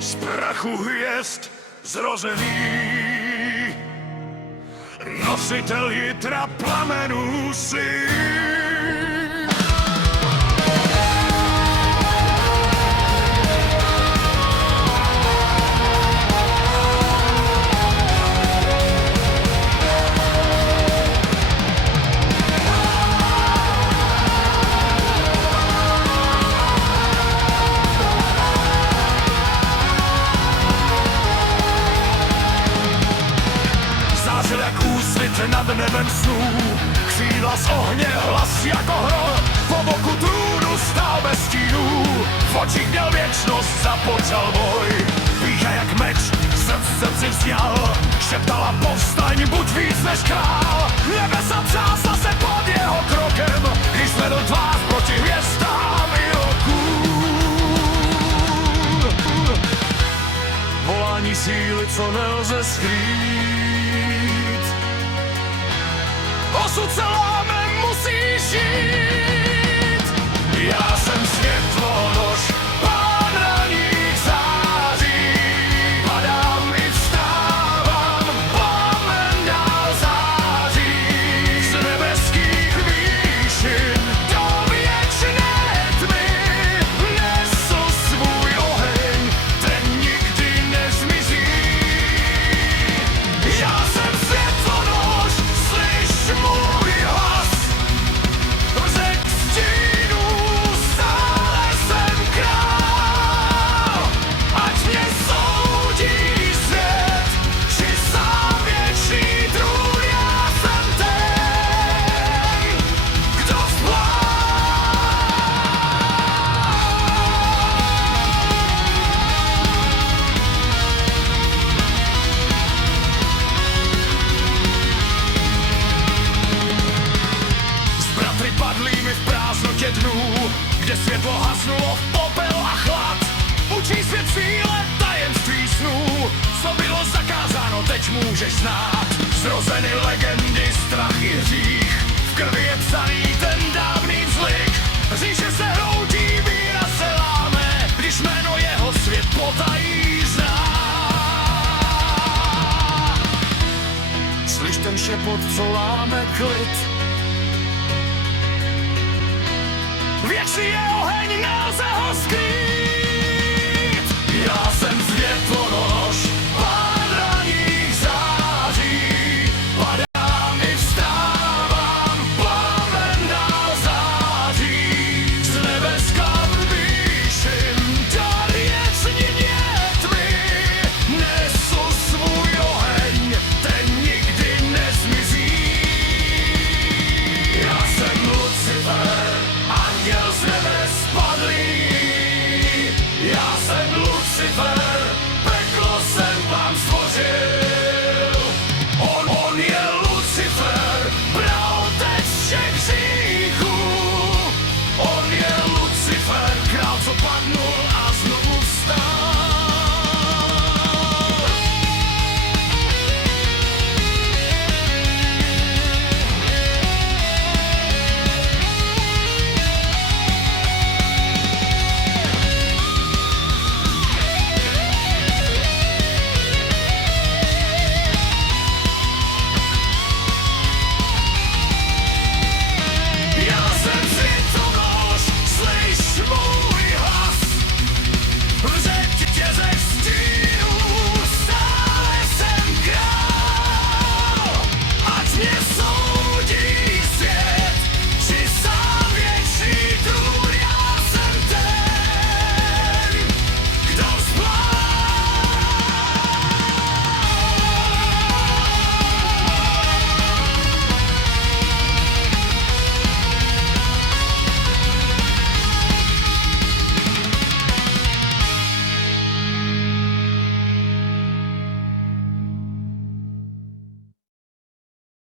z prachu hvězd zrozený, nositel jitra plamenů si. Jak úsvit nad nebem snů, křídla z ohně, hlas jako hrom, po boku trůnu stál bez stínů, v očích měl věčnost, započal boj. Pícha jak meč, srdci vzněl, šeptala povstaň, buď víc než král. Nebesa třásla se pod jeho krokem, když zvedl tvář proti hvězdám i okům. Volání síly, co nelze skrýt. Osud se láme, musíš žít. Já jsem světlonož, pán raných září. Padám i vstávám, plamen dál září. Z nebeských výšin do věčné tmy nesu svůj oheň, ten nikdy nezmizí. Já jsem světlonož, slyš můj hlas, řek stínů, stále jsem král. Ať mě soudí svět, či sám věčný trůn, já jsem ten, kdo s bratry padlými v prázdnotě dnů, kde světlo hasnulo v popel a chlad. Učí svět síle tajemství snů, co bylo zakázáno, teď můžeš znát. Zrozeny legendy, strach i hřích, v krvi je psaný ten dávný vzlik. Říše se hroutí, víra se láme, když jméno jeho svět potají zná. Slyš ten šepot, co láme klid. Věčný je oheň, nelze ho skrýt. Já jsem světlonož, pán raných září. Padám i vstávám, plamen dál září. Z nebeska výšin, dar věčnině tmy. Nesu svůj oheň, ten nikdy nezmizí. Já jsem Lucifer, anděl z nebe spadlý. Já jsem